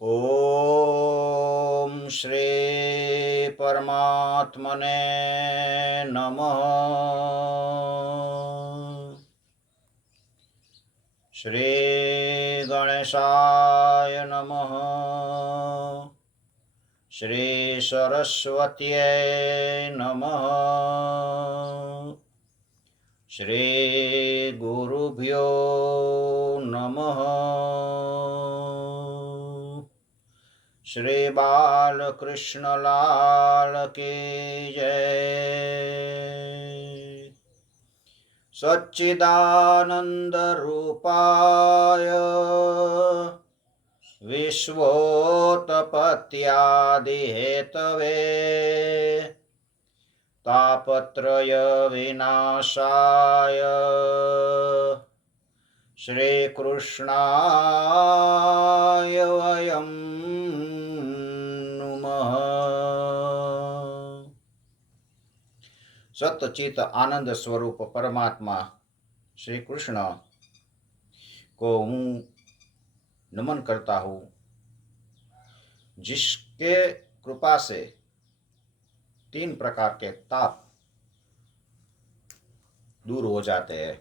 ओम श्री परमात्मने नमः। श्री गणेशाय नमः। श्री सरस्वत्यै नमः। श्री गुरुभ्यो नमः। श्री बालकृष्ण लाल की जय। सच्चिदानंद रूपाय विश्वोत्पत्त्यादि हेतवे तापत्रय विनाशाय श्रीकृष्णाय वयं नुमः। सतचित आनंद स्वरूप परमात्मा श्री कृष्ण को हूँ नमन करता हूँ, जिसके कृपा से 3 प्रकार के ताप दूर हो जाते हैं।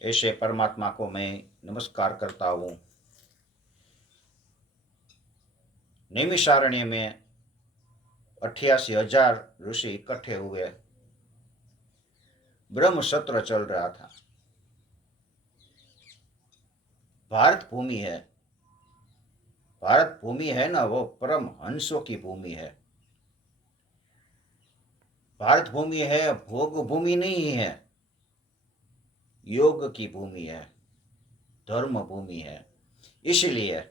ऐसे परमात्मा को मैं नमस्कार करता हूँ। नैमिषारण्य में 88,000 ऋषि इकट्ठे हुए। ब्रह्म सत्र चल रहा था। भारत भूमि है। भारत भूमि है ना, वो परम हंसों की भूमि है। भारत भूमि है, भोग भूमि नहीं है, योग की भूमि है, धर्म भूमि है। इसलिए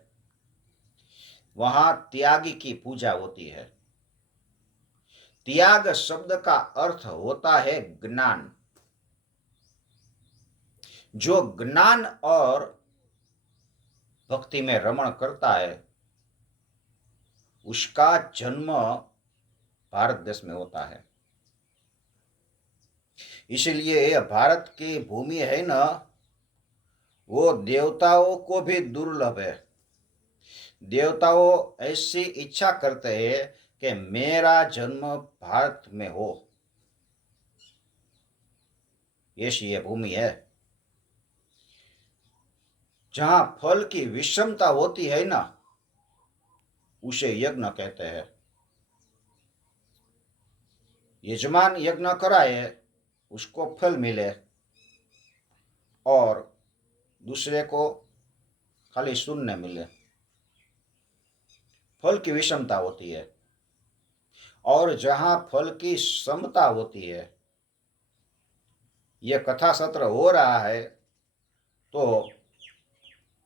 वहां त्यागी की पूजा होती है। त्याग शब्द का अर्थ होता है ज्ञान। जो ज्ञान और भक्ति में रमण करता है, उसका जन्म भारत देश में होता है। इसलिए भारत की भूमि है ना, वो देवताओं को भी दुर्लभ है। देवताओं ऐसी इच्छा करते हैं कि मेरा जन्म भारत में हो। ऐसी ये भूमि है जहां फल की विषमता होती है ना, उसे यज्ञ कहते हैं। यजमान यज्ञ कराए, उसको फल मिले, और दूसरे को खाली शून्य मिले। फल की विषमता होती है। और जहां फल की समता होती है, यह कथा सत्र हो रहा है, तो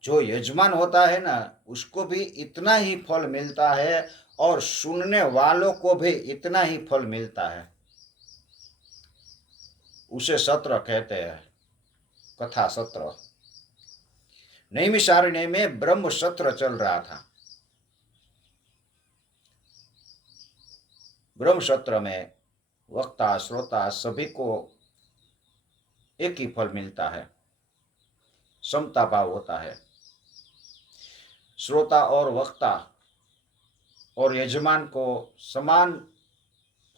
जो यजमान होता है ना, उसको भी इतना ही फल मिलता है और सुनने वालों को भी इतना ही फल मिलता है। उसे सत्र कहते हैं, कथा सत्र। नैमिषारण्य में ब्रह्म सत्र चल रहा था। ब्रह्म सत्र में वक्ता श्रोता सभी को एक ही फल मिलता है, समता भाव होता है। श्रोता और वक्ता और यजमान को समान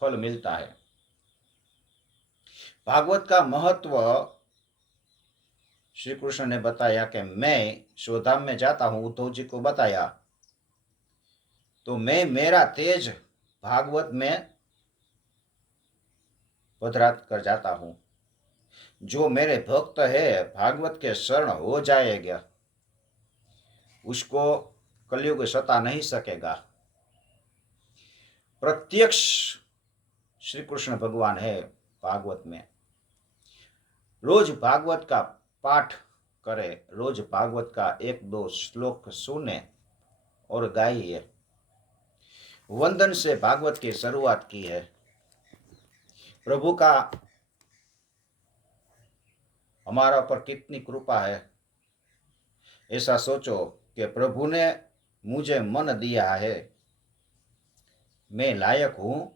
फल मिलता है। भागवत का महत्व श्री कृष्ण ने बताया कि मैं स्वधाम में जाता हूं, उद्धव जी को बताया, तो मैं मेरा तेज भागवत में पधरात कर जाता हूं। जो मेरे भक्त है, भागवत के शरण हो जाएगा, उसको कलयुग सता नहीं सकेगा। प्रत्यक्ष श्री कृष्ण भगवान है भागवत में। रोज भागवत का पाठ करे, रोज भागवत का 1-2 श्लोक सुने और गाइए। वंदन से भागवत की शुरुआत की है। प्रभु का हमारा पर कितनी कृपा है। ऐसा सोचो कि प्रभु ने मुझे मन दिया है, मैं लायक हूं।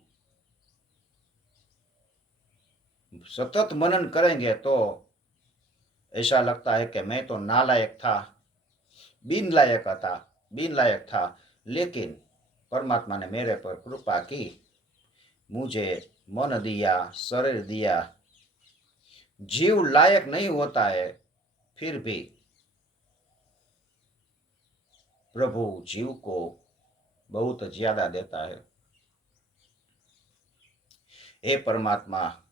सतत मनन करेंगे तो ऐसा लगता है कि मैं तो नालायक था, बिन लायक था, लेकिन परमात्मा ने मेरे पर कृपा की, मुझे मन दिया, शरीर दिया। जीव लायक नहीं होता है, फिर भी प्रभु जीव को बहुत ज्यादा देता है। हे परमात्मा,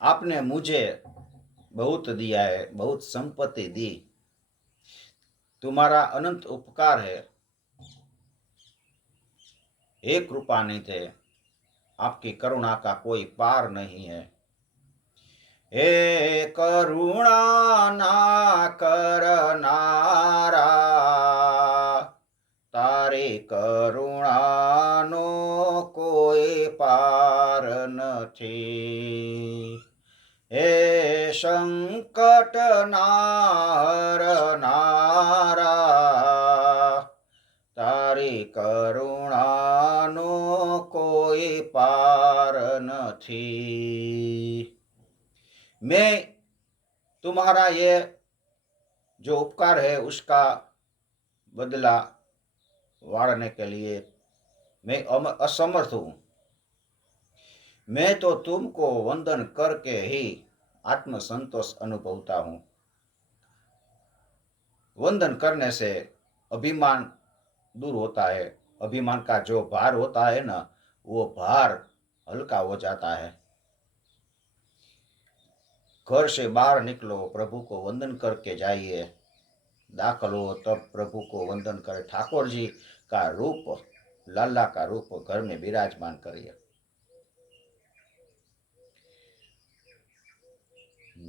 आपने मुझे बहुत दिया है, बहुत संपत्ति दी। तुम्हारा अनंत उपकार है। हे कृपा निधे, आपकी करुणा का कोई पार नहीं है। हे करुणा ना करनारा, तारी करुणानो કોઈ પાર નથી। હે સંકટ ના હરનારા, તારી કરુણાનો કોઈ પાર નથી। मैं तुम्हारा ये जो उपकार है उसका बदला वाड़ने के लिए मैं असमर्थ हूं। मैं तो तुमको वंदन करके ही आत्मसंतोष अनुभवता हूं। वंदन करने से अभिमान दूर होता है। अभिमान का जो भार होता है ना, वो भार हल्का हो जाता है। घर से बाहर निकलो, प्रभु को वंदन करके जाइए। दाखिल हो तब प्रभु को वंदन करे। ठाकुर जी का रूप, लाला का रूप घर में विराजमान करिए।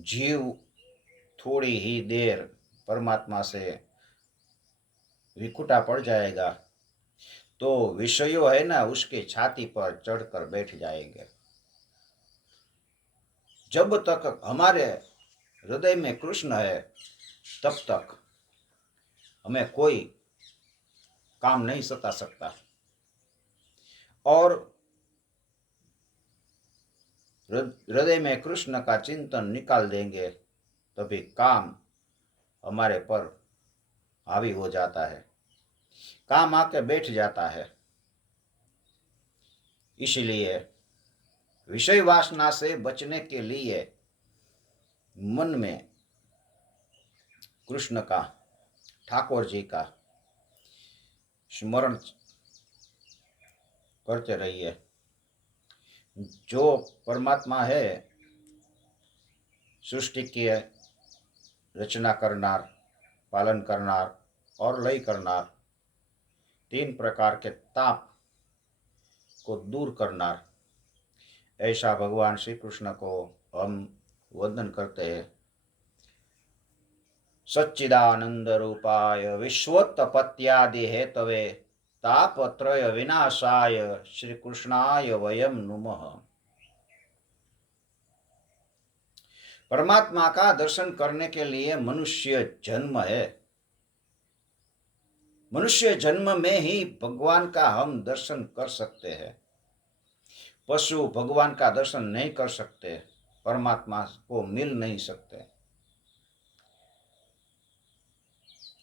जीव थोड़ी ही देर परमात्मा से विखुटा पड़ जाएगा तो विषयों है ना, उसके छाती पर चढ़कर बैठ जाएंगे। जब तक हमारे हृदय में कृष्ण है, तब तक हमें कोई काम नहीं सता सकता। और हृदय में कृष्ण का चिंतन निकाल देंगे, तभी काम हमारे पर हावी हो जाता है, काम आके बैठ जाता है। इसलिए विषय वासना से बचने के लिए मन में कृष्ण का, ठाकुर जी का स्मरण करते रहिए। जो परमात्मा है, सृष्टि की रचना करनार, पालन करनार और लय करनार, तीन प्रकार के ताप को दूर करनार, ऐसा भगवान श्री कृष्ण को हम वंदन करते हैं। सच्चिदानंद रूपाय विश्वोत्पत्त्यादि हेतवे तापत्रय विनाशाय श्री कृष्णाय वयम नुमः। परमात्मा का दर्शन करने के लिए मनुष्य जन्म है। मनुष्य जन्म में ही भगवान का हम दर्शन कर सकते हैं। पशु भगवान का दर्शन नहीं कर सकते, परमात्मा को मिल नहीं सकते।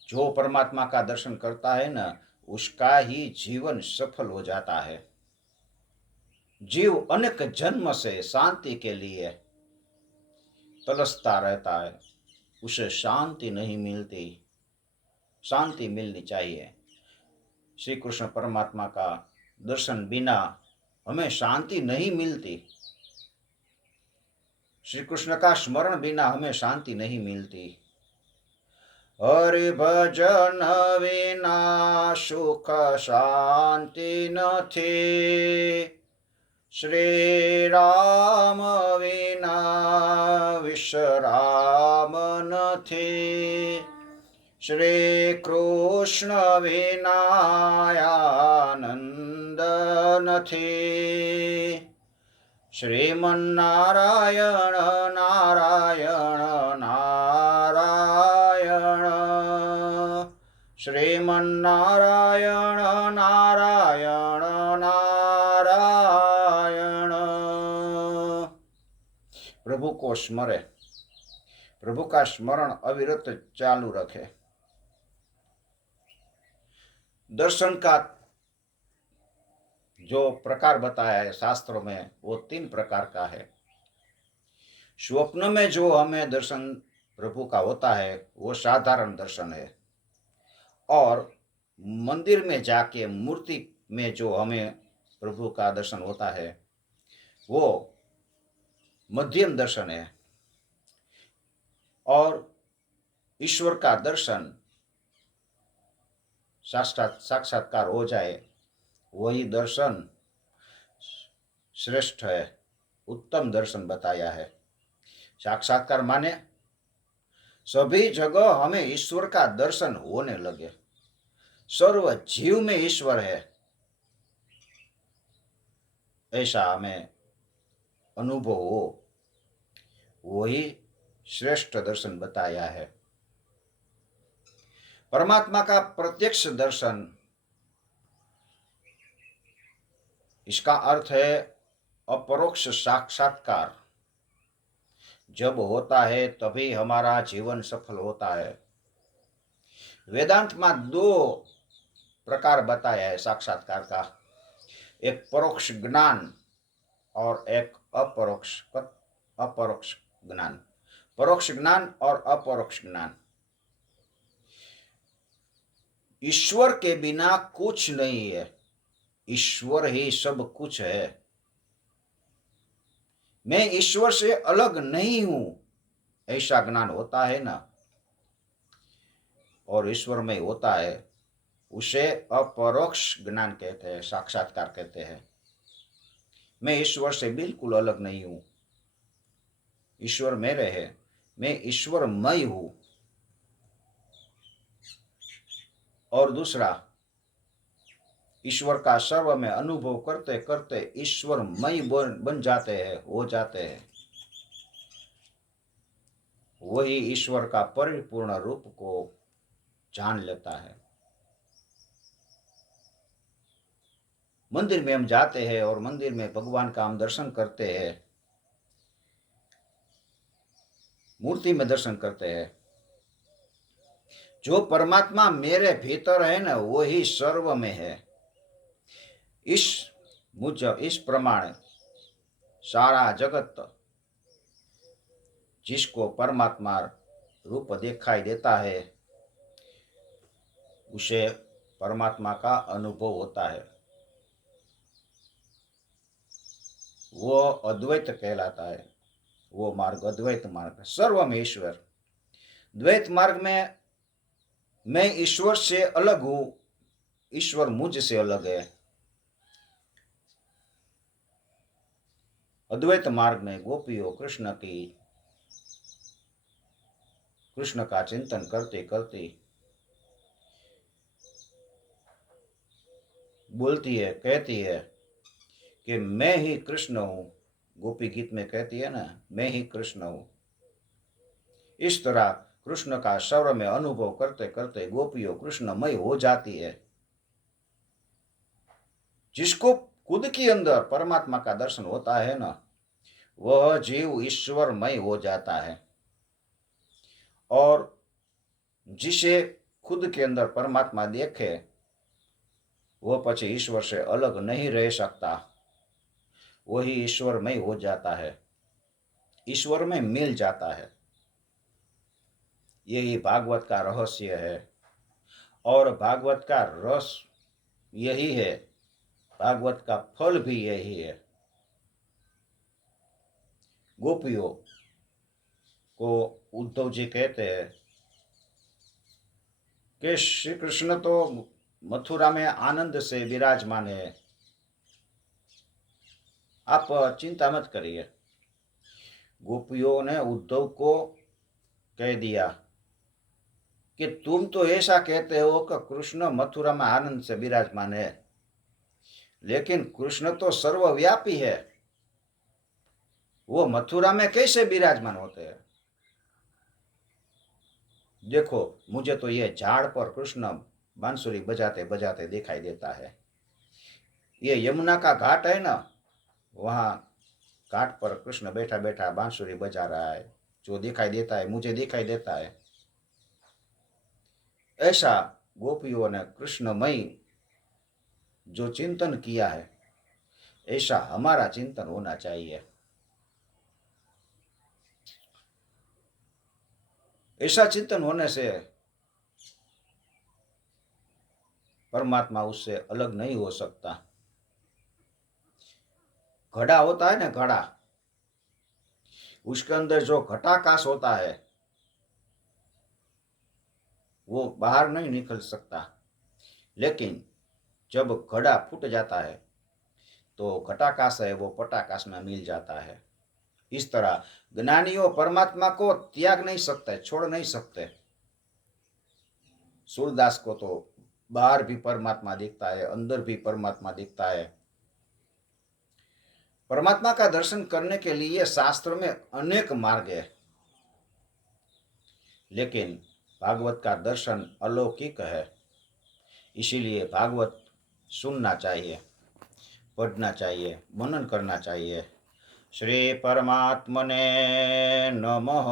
जो परमात्मा का दर्शन करता है ना, उसका ही जीवन सफल हो जाता है। जीव अनेक जन्म से शांति के लिए तलसता रहता है, उसे शांति नहीं मिलती। शांति मिलनी चाहिए। श्री कृष्ण परमात्मा का दर्शन बिना हमें शांति नहीं मिलती। श्री कृष्ण का स्मरण बिना हमें शांति नहीं मिलती। हरि भजन विना सुख शांति नथी, श्री राम विना विश्राम नथी, श्री कृष्ण विना आनंद नथी, श्रीमन्नारायण नारायण नारायण, श्रीमन्नारायण नारायण नारायण। प्रभु को स्मरे, प्रभु का स्मरण अविरत चालू रखे। दर्शन का जो प्रकार बताया है शास्त्रों में वो 3 प्रकार का है। स्वप्न में जो हमें दर्शन प्रभु का होता है वो साधारण दर्शन है, और मंदिर में जाके मूर्ति में जो हमें प्रभु का दर्शन होता है वो मध्यम दर्शन है। और ईश्वर का दर्शन साक्षात्कार हो जाए वही दर्शन श्रेष्ठ है, उत्तम दर्शन बताया है। साक्षात्कार माने सभी जगह हमें ईश्वर का दर्शन होने लगे, सर्व जीव में ईश्वर है ऐसा हमें अनुभव हो, वही श्रेष्ठ दर्शन बताया है। परमात्मा का प्रत्यक्ष दर्शन, इसका अर्थ है अपरोक्ष साक्षात्कार। जब होता है तभी हमारा जीवन सफल होता है। वेदांत में 2 प्रकार बताया है साक्षात्कार का, एक परोक्ष ज्ञान और एक अपरोक्ष ज्ञान। परोक्ष ज्ञान और अपरोक्ष ज्ञान। ईश्वर के बिना कुछ नहीं है, ईश्वर ही सब कुछ है। मैं ईश्वर से अलग नहीं हूं ऐसा ज्ञान होता है ना, और ईश्वर में होता है, उसे अपरोक्ष ज्ञान कहते हैं, साक्षात्कार कहते हैं। मैं ईश्वर से बिल्कुल अलग नहीं हूं, ईश्वर मेरे है, मैं ईश्वरमय हूं। और दूसरा, ईश्वर का सर्व में अनुभव करते करते ईश्वरमय बन जाते हैं, हो जाते हैं। वही ईश्वर का परिपूर्ण रूप को जान लेता है। मंदिर में हम जाते हैं और मंदिर में भगवान का हम दर्शन करते हैं, मूर्ति में दर्शन करते हैं। जो परमात्मा मेरे भीतर है ना वही सर्व में है। इस मुझे इस प्रमाण सारा जगत जिसको परमात्मा रूप दिखाई देता है उसे परमात्मा का अनुभव होता है, वो अद्वैत कहलाता है। वो मार्ग अद्वैत मार्ग, सर्व में ईश्वर। द्वैत मार्ग में मैं ईश्वर से अलग हूं, ईश्वर मुझसे अलग है। अद्वैत मार्ग में गोपियों कृष्ण का चिंतन करते करते बोलती है, कहती है कि मैं ही कृष्ण हूं। गोपी गीत में कहती है ना, मैं ही कृष्ण हूं। इस तरह कृष्ण का सर्व में अनुभव करते करते गोपियों कृष्णमय हो जाती है। जिसको खुद के अंदर परमात्मा का दर्शन होता है ना, वह जीव ईश्वरमय हो जाता है। और जिसे खुद के अंदर परमात्मा देखे वह पछी ईश्वर से अलग नहीं रह सकता, वही ईश्वरमय हो जाता है, ईश्वर में मिल जाता है। यही भागवत का रहस्य है और भागवत का रस यही है, भागवत का फल भी यही है। गोपियों को उद्धव जी कहते हैं कि श्री कृष्ण तो मथुरा में आनंद से विराजमान है, आप चिंता मत करिए। गोपियों ने उद्धव को कह दिया कि तुम तो ऐसा कहते हो कि कृष्ण मथुरा में आनंद से विराजमान है, लेकिन कृष्ण तो सर्वव्यापी है, वो मथुरा में कैसे विराजमान होते हैं? देखो, मुझे तो ये झाड़ पर कृष्ण बांसुरी बजाते बजाते दिखाई देता है। ये यमुना का घाट है ना, वहां घाट पर कृष्ण बैठा बैठा बांसुरी बजा रहा है। जो दिखाई देता है, मुझे दिखाई देता है। ऐसा गोपियों ने कृष्णमयी जो चिंतन किया है, ऐसा हमारा चिंतन होना चाहिए। ऐसा चिंतन होने से परमात्मा उससे अलग नहीं हो सकता। घड़ा होता है ना, घड़ा, उसके अंदर जो घटाकाश होता है वो बाहर नहीं निकल सकता, लेकिन जब घड़ा फूट जाता है तो घटाकाश है वो पटाकाश में मिल जाता है। इस तरह ज्ञानियों परमात्मा को त्याग नहीं सकते, छोड़ नहीं सकते। सूरदास को तो बाहर भी परमात्मा दिखता है, अंदर भी परमात्मा दिखता है। परमात्मा का दर्शन करने के लिए शास्त्र में अनेक मार्ग है, लेकिन भागवत का दर्शन अलौकिक है। इसीलिए भागवत सुनना चाहिए, पढ़ना चाहिए, मनन करना चाहिए। श्री परमात्मने नमः।